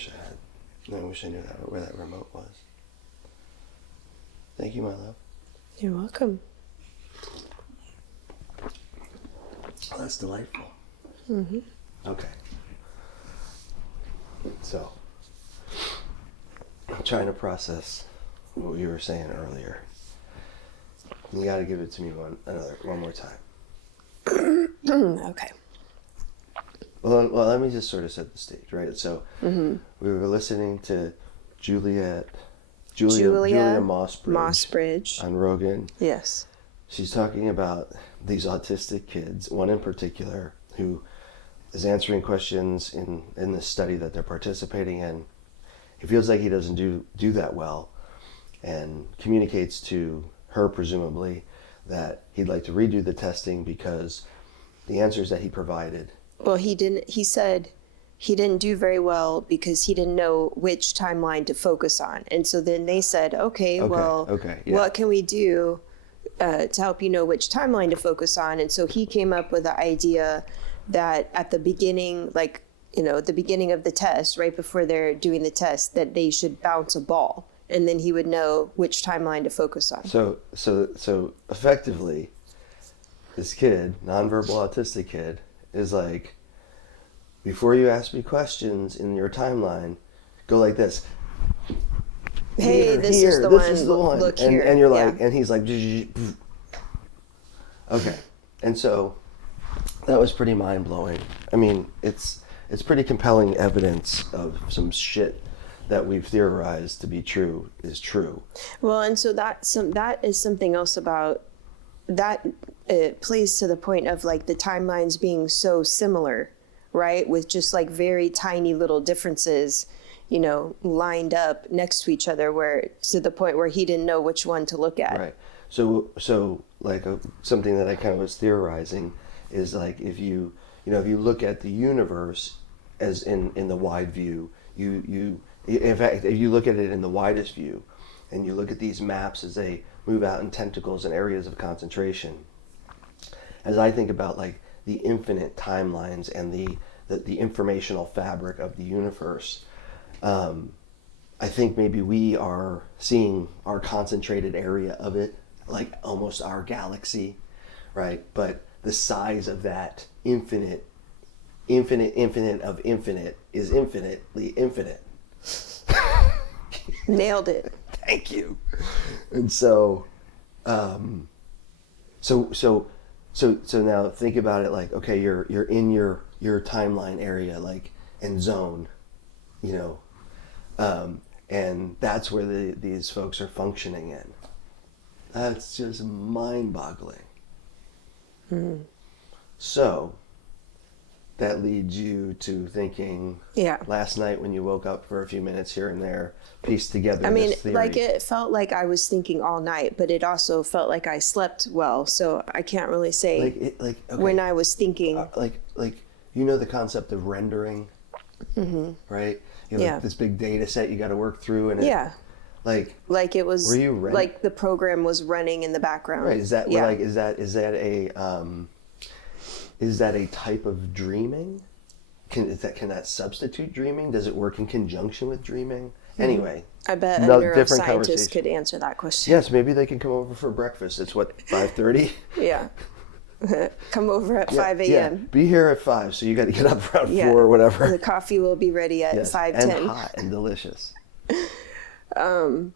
wish I had. I wish I knew where that remote was. Thank you, my love. You're welcome. Oh, that's delightful. Mm-hmm. Okay. So, I'm trying to process what you were saying earlier. You got to give it to me one more time. Okay. Well, let me just sort of set the stage, right? So, we were listening to Julia Mossbridge on Rogan. Yes. She's talking about these autistic kids, one in particular, who is answering questions in this study that they're participating in. He feels like he doesn't do that well, and communicates to her, presumably, that he'd like to redo the testing because the answers that he provided. Well, he said he didn't do very well because he didn't know which timeline to focus on. And so then they said, what can we do to help you know which timeline to focus on? And so he came up with the idea that at the beginning, the beginning of the test, right before they're doing the test, that they should bounce a ball. And then he would know which timeline to focus on. So effectively, this kid, nonverbal autistic kid, is like, before you ask me questions in your timeline, go like this. Hey, this is the one. Look here. And you're like, and he's like, okay. And so that was pretty mind blowing. I mean, it's pretty compelling evidence of some shit that we've theorized to be true is true. Well, and so that is something else about that. It plays to the point of like the timelines being so similar, right? With just like very tiny little differences, lined up next to each other, where to the point where he didn't know which one to look at. Right. So like something that I kind of was theorizing is like if you look at the universe as in the wide view, in fact, if you look at it in the widest view, and you look at these maps as they move out in tentacles and areas of concentration, as I think about like the infinite timelines and the informational fabric of the universe, I think maybe we are seeing our concentrated area of it, like almost our galaxy, right? But the size of that infinite of infinite is infinitely infinite. Nailed it. Thank you. And so now think about it like, okay, you're in your timeline area, like, and zone, and that's where these folks are functioning in. That's just mind-boggling. Mm. So that leads you to thinking, last night when you woke up for a few minutes here and there, pieced together this theory. Like it felt like I was thinking all night, but it also felt like I slept well. So I can't really say when I was thinking. The concept of rendering, right? You have this big data set you got to work through, and like it was, were you like the program was running in the background. Right? Is that is that a type of dreaming? Can that substitute dreaming? Does it work in conjunction with dreaming? Anyway, I bet a neuroscientist could answer that question. Yes, maybe they can come over for breakfast. It's 5:30. Yeah. Come over at 5 a.m. Yeah. Be here at 5, so you got to get up around 4 or whatever. The coffee will be ready at 5:10. And hot and delicious. So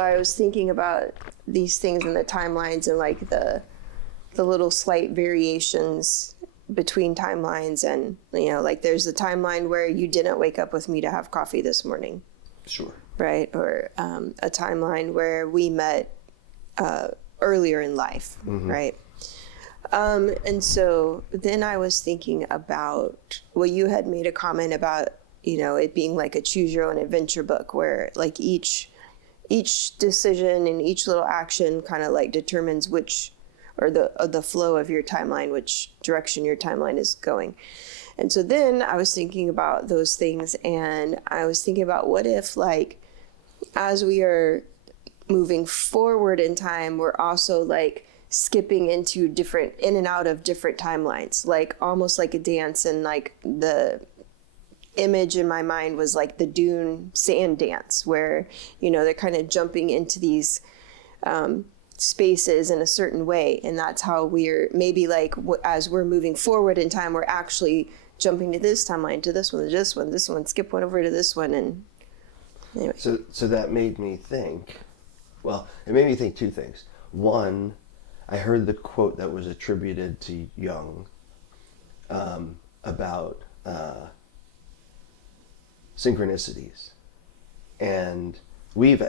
I was thinking about these things in the timelines and like the little slight variations between timelines, and like there's a timeline where you didn't wake up with me to have coffee this morning. Sure. Right? Or a timeline where we met earlier in life, right? And so then I was thinking about, you had made a comment about, it being like a choose your own adventure book where like each decision and each little action kind of like determines which, or the flow of your timeline, which direction your timeline is going. And so then I was thinking about those things, and I was thinking about what if, like, as we are moving forward in time, we're also like skipping into in and out of different timelines, like almost like a dance, and like image in my mind was like the dune sand dance, where, you know, they're kind of jumping into these spaces in a certain way. And that's how we're maybe like, as we're moving forward in time, we're actually jumping to this timeline, to this one, to this one, skip one over to this one. And anyway. So that made me think, well, it made me think two things. One, I heard the quote that was attributed to Jung about synchronicities. And we've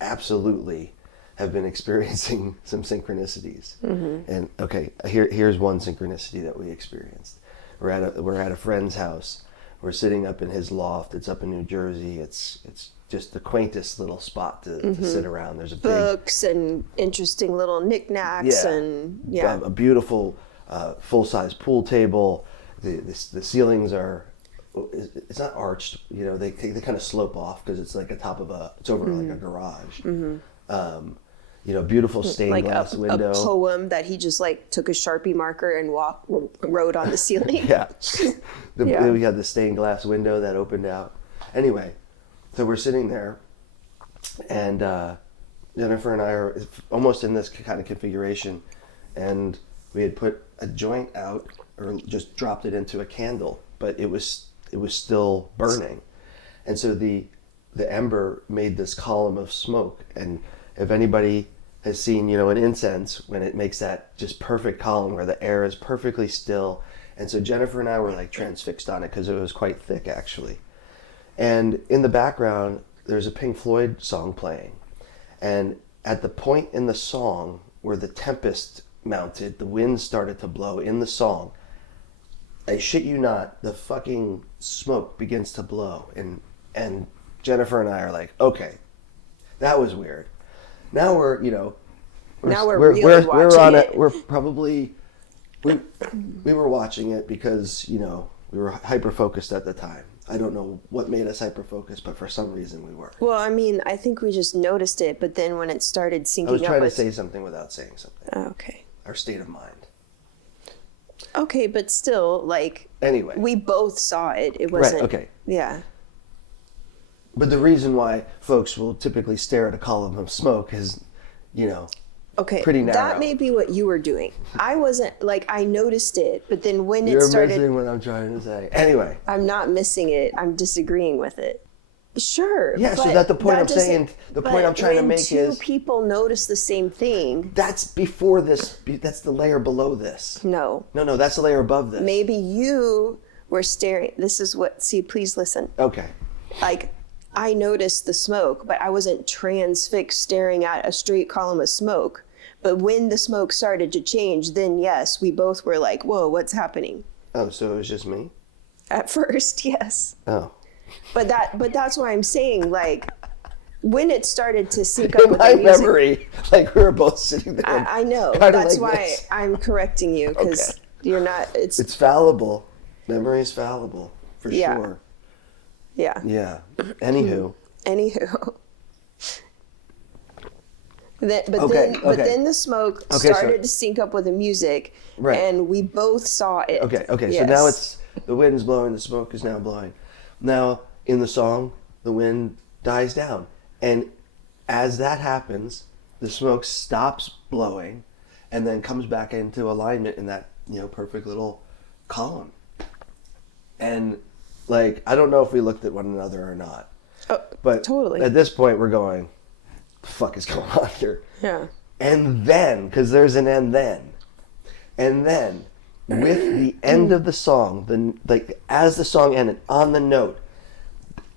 absolutely have been experiencing some synchronicities. Mm-hmm. And okay, here's one synchronicity that we experienced. We're at a friend's house. We're sitting up in his loft. It's up in New Jersey. It's just the quaintest little spot to sit around. There's a books and interesting little knickknacks and a beautiful full-size pool table. The ceilings are, it's not arched, you know, they kind of slope off because it's like it's over like a garage. Mm-hmm. You know, beautiful stained glass window. A poem that he just like took a Sharpie marker and wrote on the ceiling. Yeah. We had the stained glass window that opened out. Anyway, so we're sitting there, and Jennifer and I are almost in this kind of configuration, and we had put a joint out, or just dropped it into a candle, but it was still burning, and so the ember made this column of smoke. And if anybody has seen, you know, an incense, when it makes that just perfect column where the air is perfectly still, and so Jennifer and I were like transfixed on it because it was quite thick actually. And in the background, there's a Pink Floyd song playing, and at the point in the song where the tempest mounted, the wind started to blow in the song, I shit you not, the fucking smoke begins to blow, and Jennifer and I are like, okay, that was weird. Now we're, you know, we're on it. We're probably we were watching it because, you know, we were hyper focused at the time. I don't know what made us hyper focused, but for some reason we were. Well, I mean, I think we just noticed it, but then when it started syncing up, I was trying to say something without saying something. Oh, okay. Our state of mind. Okay, but still, like, anyway, we both saw it. It wasn't right. Okay. Yeah. But the reason why folks will typically stare at a column of smoke is, you know, pretty narrow. That may be what you were doing. I wasn't, like, I noticed it, but then when You're it started... You're missing what I'm trying to say. Anyway. I'm not missing it. I'm disagreeing with it. Sure. Yeah, so that's the point I'm saying. The point I'm trying to make is... when two people notice the same thing... That's before this. That's the layer below this. No. No, that's the layer above this. Maybe you were staring... This is what... See, please listen. Okay. Like... I noticed the smoke, but I wasn't transfixed staring at a straight column of smoke. But when the smoke started to change, then yes, we both were like, whoa, what's happening? Oh, so it was just me? At first, yes. Oh. But that's why I'm saying, like, when it started to sync up with my the music, memory, like we were both sitting there. I know. That's like why this. I'm correcting you, because you're not, It's fallible. Memory is fallible, for sure. Yeah. Yeah. Anywho. But then the smoke started to sync up with the music, right. And we both saw it. Okay. Yes. So now it's the wind's blowing, the smoke is now blowing. Now in the song, the wind dies down, and as that happens, the smoke stops blowing, and then comes back into alignment in that, you know, perfect little column. And like, I don't know if we looked at one another or not. Oh, but totally. At this point, we're going, the fuck is going on here? Yeah. And then, because there's an and then with the end of the song, as the song ended, on the note,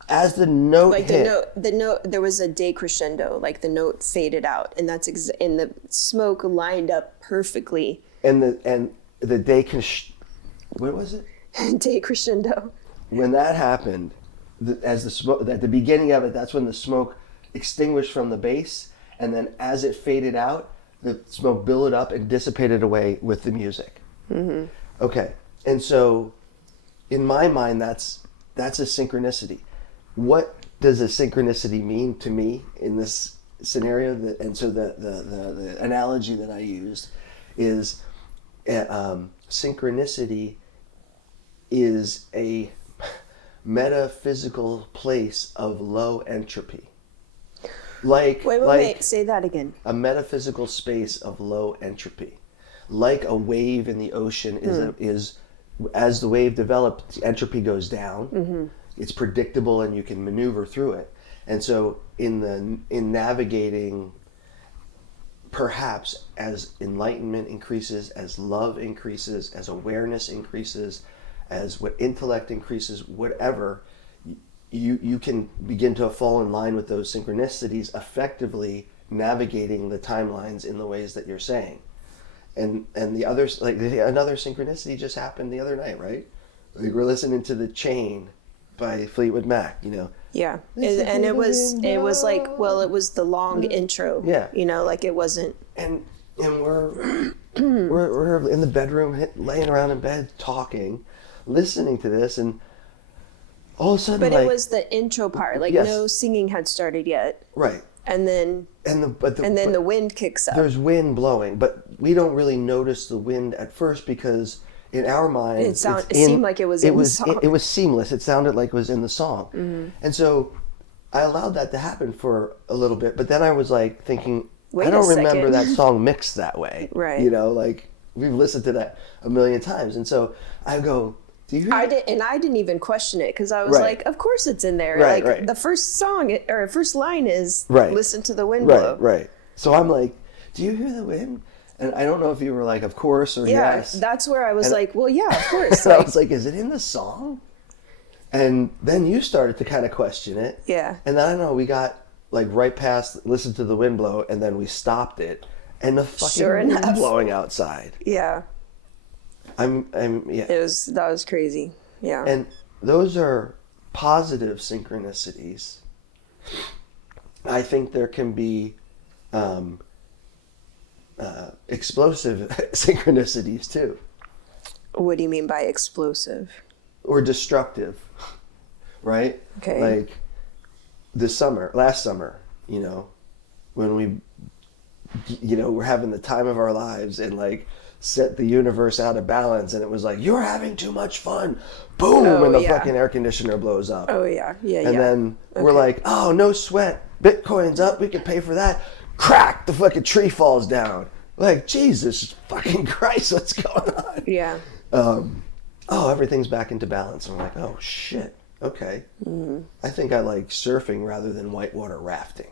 as the note like hit, the note, there was a decrescendo, like the note faded out, and that's and the smoke lined up perfectly. And the what was it? Decrescendo. When that happened, as the smoke, at the beginning of it, that's when the smoke extinguished from the base, and then as it faded out, the smoke billowed up and dissipated away with the music. Mm-hmm. Okay, and so in my mind, that's a synchronicity. What does a synchronicity mean to me in this scenario? And so the analogy that I used is synchronicity is a metaphysical place of low entropy. Like, wait, say that again. A metaphysical space of low entropy. Like a wave in the ocean is as the wave develops, entropy goes down. It's predictable and you can maneuver through it. And so in navigating, perhaps as enlightenment increases, as love increases, as awareness increases, as what intellect increases, whatever, you can begin to fall in line with those synchronicities, effectively navigating the timelines in the ways that you're saying. And the others, like another synchronicity just happened the other night, right? Like we're listening to The Chain by Fleetwood Mac, you know. Yeah, and it was like, well, it was the long intro. Yeah, you know, like it wasn't. And we're we're in the bedroom, laying around in bed, talking, listening to this, and all of a sudden, but it was the intro part, like no singing had started yet. Right. And then the wind kicks up. There's wind blowing, but we don't really notice the wind at first because in our minds it seemed like it was in the song. It was seamless. It sounded like it was in the song. And so I allowed that to happen for a little bit, but then I was like thinking, I don't remember that song mixed that way. Right. You know, like we've listened to that a million times. And so I go, do you hear I didn't even question it because I was like, of course it's in there. Like the first song or first line is listen to the wind blow. Right. So I'm like, do you hear the wind? And I don't know if you were like, of course, or yes. Yeah, that's where I was like, well, yeah, of course. I was like, is it in the song? And then you started to kind of question it. Yeah. And then I don't know, we got like right past listen to the wind blow, and then we stopped it, and the fucking wind blowing outside. Yeah. Yeah. That was crazy. Yeah. And those are positive synchronicities. I think there can be explosive synchronicities too. What do you mean by explosive? Or destructive, right? Okay. Like last summer, you know, when we're having the time of our lives and like set the universe out of balance, and it was like, you're having too much fun, boom, and the fucking air conditioner blows up. Oh yeah. And then we're like, oh, no sweat, Bitcoin's up, we can pay for that. Crack, the fucking tree falls down. Like, Jesus fucking Christ, what's going on? Yeah. Everything's back into balance. I'm like, oh shit, okay. I think I like surfing rather than whitewater rafting.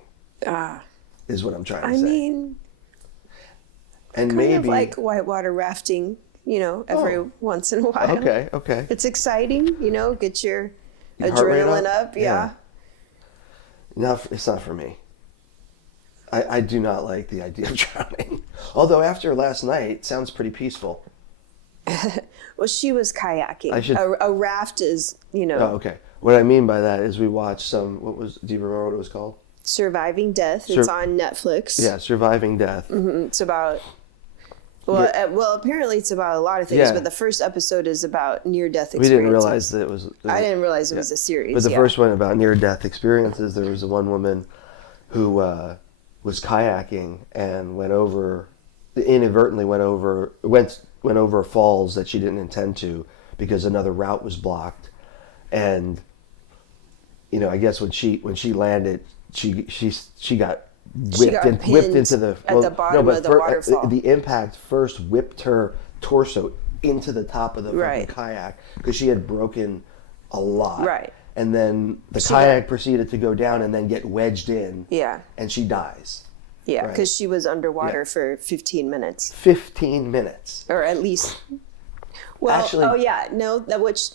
Is what I'm trying to say. I mean, and kind maybe of like whitewater rafting, you know, every once in a while. Okay. It's exciting, you know, get your adrenaline up. Yeah. No, it's not for me. I do not like the idea of drowning. Although after last night, it sounds pretty peaceful. Well, she was kayaking. A raft is, you know. Oh, okay. What I mean by that is we watched do you remember what it was called? Surviving Death. It's on Netflix. Yeah, Surviving Death. It's about, apparently it's about a lot of things, but the first episode is about near-death experiences. We didn't realize that it was... I didn't realize it was a series, But the first one about near-death experiences, there was one woman who was kayaking and inadvertently went over falls that she didn't intend to because another route was blocked. And, you know, I guess when she landed, she got whipped into the bottom of the waterfall. The impact first whipped her torso into the top of the fucking kayak because she had broken a lot. Right. And then the kayak proceeded to go down and then get wedged in. Yeah. And she dies. Yeah, because she was underwater for 15 minutes. 15 minutes. Or at least. Well, actually,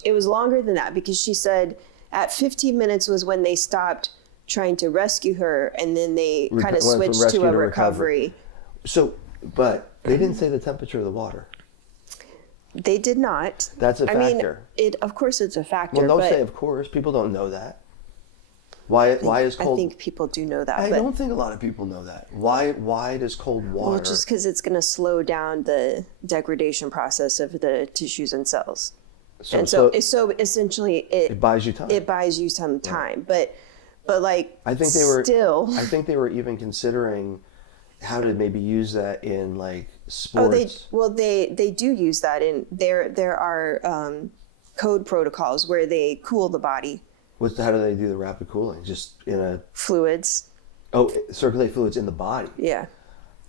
it was longer than that because she said at 15 minutes was when they stopped trying to rescue her, and then they kind of switched to a recovery. So, but they didn't say the temperature of the water. They did not. That's a factor. I mean, of course it's a factor. Well, don't say of course. People don't know that. Why is cold? I think people do know that. I don't think a lot of people know that. Why does cold water? Well, just because it's going to slow down the degradation process of the tissues and cells. So essentially it buys you time. It buys you some time, but like I think they were even considering how to maybe use that in like sports. They do use that in there are code protocols where they cool the body. How do they do the rapid cooling? Just in a... Fluids. Oh, circulate fluids in the body. Yeah.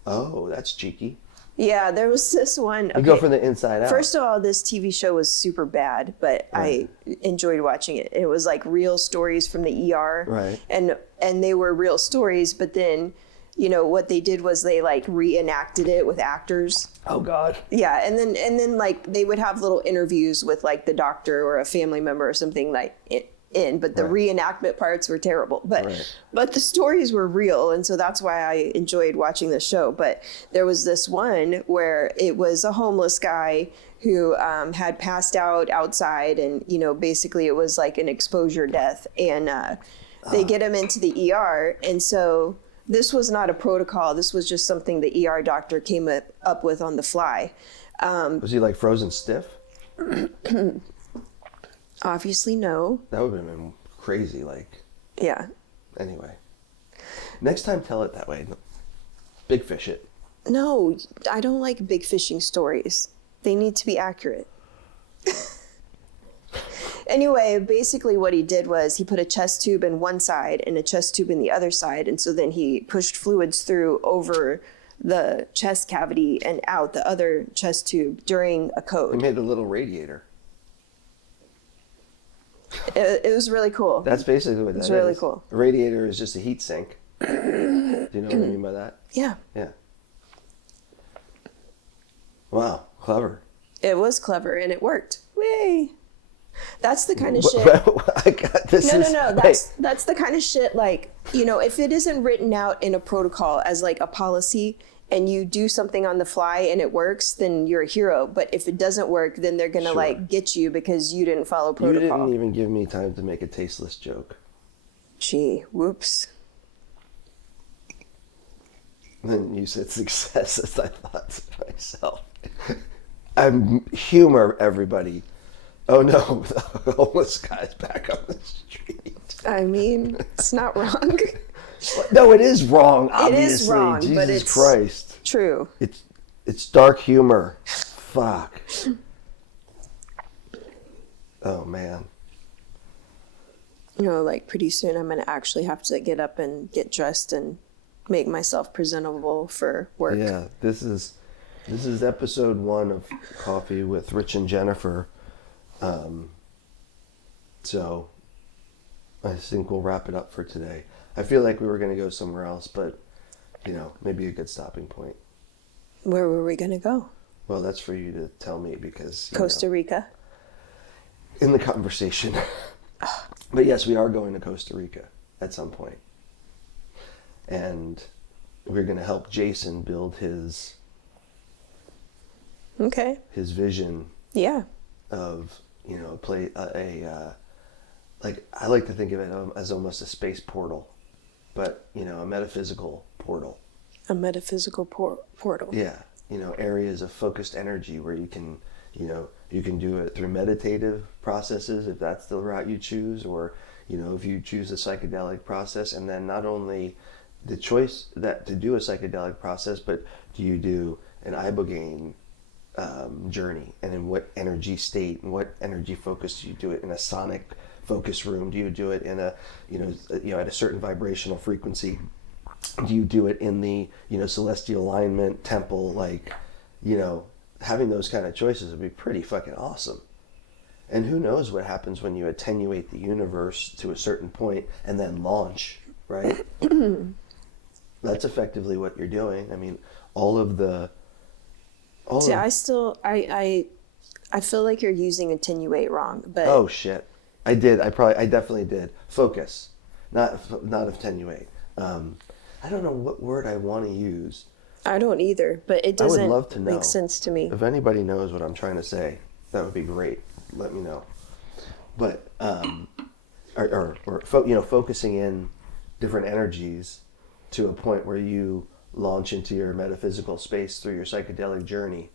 Oh, that's cheeky. Yeah, there was this one. You go from the inside out. First of all, this TV show was super bad, but right. I enjoyed watching it. It was like real stories from the ER. Right. And they were real stories, but then, you know, what they did was they like reenacted it with actors. Oh God. Yeah, and then like they would have little interviews with like the doctor or a family member or something like but the reenactment parts were terrible. But the stories were real, and so that's why I enjoyed watching the show. But there was this one where it was a homeless guy who had passed out outside, and you know, basically it was like an exposure death, and they get him into the ER, and so this was not a protocol. This was just something the ER doctor came up with on the fly. Was he like frozen stiff? Obviously, no. That would have been crazy, like... Yeah. Anyway. Next time, tell it that way. Big fish it. No, I don't like big fishing stories. They need to be accurate. Anyway, basically what he did was he put a chest tube in one side and a chest tube in the other side, and so then he pushed fluids through over the chest cavity and out the other chest tube during a code. He made a little radiator. It was really cool. That's basically what that is. It's really cool. A radiator is just a heat sink. Do you know what I mean by that? Yeah. Yeah. Wow, clever. It was clever, and it worked. Way. That's the kind of shit. No. That's the kind of shit, like, you know, if it isn't written out in a protocol as like a policy, and you do something on the fly and it works, then you're a hero. But if it doesn't work, then they're gonna like get you because you didn't follow protocol. You didn't even give me time to make a tasteless joke. Gee, whoops. Then you said success, as I thought to myself. I'm humor, everybody. Oh no, the homeless guy's back on the street. I mean, it's not wrong. No, it is wrong, obviously. It is wrong, Jesus but it's Christ. True. It's dark humor. Fuck. Oh, man. You know, like pretty soon I'm going to actually have to get up and get dressed and make myself presentable for work. Yeah, this is episode 1 of Coffee with Rich and Jennifer. So I think we'll wrap it up for today. I feel like we were going to go somewhere else, but, you know, maybe a good stopping point. Where were we going to go? Well, that's for you to tell me because... Costa Rica? In the conversation. But yes, we are going to Costa Rica at some point. And we're going to help Jason build his... Okay. His vision. Yeah. Of, you know, like, I like to think of it as almost a space portal. But, you know, a metaphysical portal. A metaphysical portal. Yeah. You know, areas of focused energy where you can, you know, you can do it through meditative processes if that's the route you choose, or, you know, if you choose a psychedelic process, and then not only the choice that to do a psychedelic process, but do you do an ibogaine journey, and in what energy state and what energy focus do you do it in? A sonic focus room? Do you do it in a, you know, at a certain vibrational frequency? Do you do it in the, you know, celestial alignment temple? Like, you know, having those kind of choices would be pretty fucking awesome. And who knows what happens when you attenuate the universe to a certain point and then launch, right? That's effectively what you're doing. I mean, I feel like you're using attenuate wrong, but... Oh, shit. I definitely did. Focus, not attenuate. I don't know what word I want to use. I don't either, but it doesn't make sense to me. If anybody knows what I'm trying to say, that would be great. Let me know. But, focusing in different energies to a point where you launch into your metaphysical space through your psychedelic journey.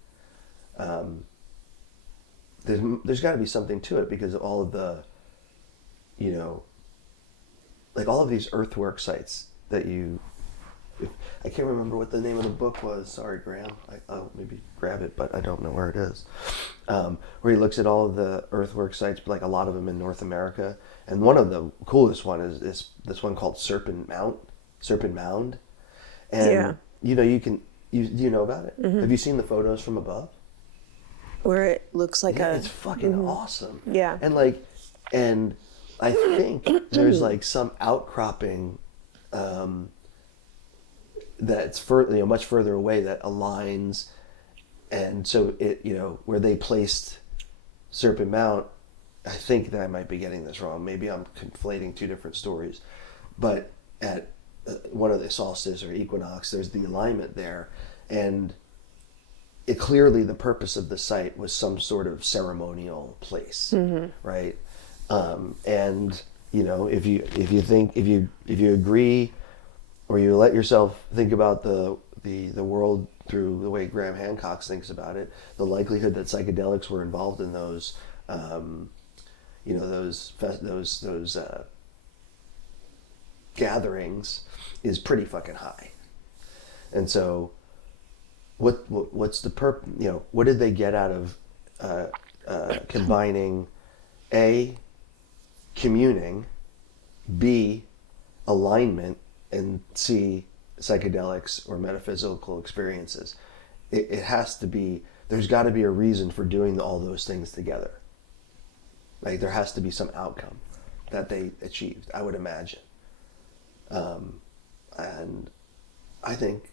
There's got to be something to it because of all of the, you know, like all of these earthwork sites that I can't remember what the name of the book was. Sorry, Graham. I'll maybe grab it, but I don't know where it is. Where he looks at all of the earthwork sites, like a lot of them in North America. And one of the coolest one is this one called Serpent Mound. And, you know, do you know about it? Mm-hmm. Have you seen the photos from above? Where it looks like it's fucking awesome. Yeah. And I think there's like some outcropping that's much further away that aligns, and so it, you know, where they placed Serpent Mount, I think that I might be getting this wrong. Maybe I'm conflating two different stories, but at one of the solstice or equinox, there's the alignment there, and it clearly the purpose of the site was some sort of ceremonial place, right? And you know, if you agree, or you let yourself think about the world through the way Graham Hancock thinks about it, the likelihood that psychedelics were involved in those, you know, those gatherings is pretty fucking high. And so, what's the you know, what did they get out of combining A, communing, B, alignment, and C, psychedelics or metaphysical experiences? It has to be, there's got to be a reason for doing all those things together. Like, there has to be some outcome that they achieved, I would imagine. And I think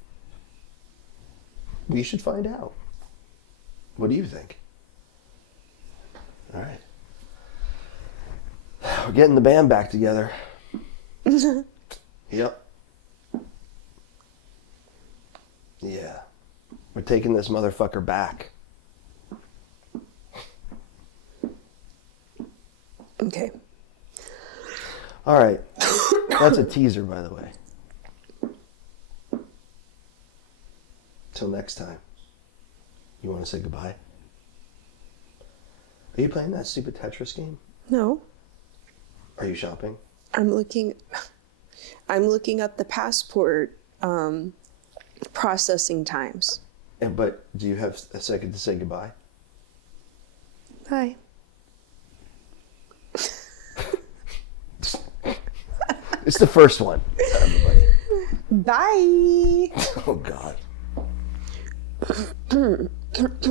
we should find out. What do you think? All right. We're getting the band back together. Yep. Yeah. We're taking this motherfucker back. Okay. All right. That's a teaser, by the way. Till next time. You want to say goodbye? Are you playing that stupid Tetris game? No. Are you shopping? I'm looking up the passport processing times. But do you have a second to say goodbye? Bye. It's the first one, everybody. Bye. Oh, God.